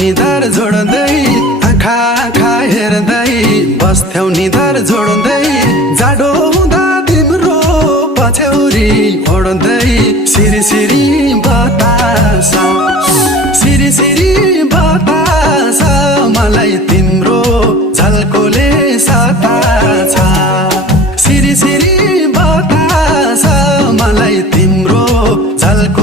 निधार जोड्दै आँखा आँखा हेर्दै बस्थ्यौ निधार जोड्दै जाडो हुँदा तिम्रो पछ्यौरी ओड्दै सिरी सिरी बतास सिरी सिरी बतास मलाई तिम्रो झल्कोले सताछ सिरी सिरी बतास मलाई तिम्रो झल्को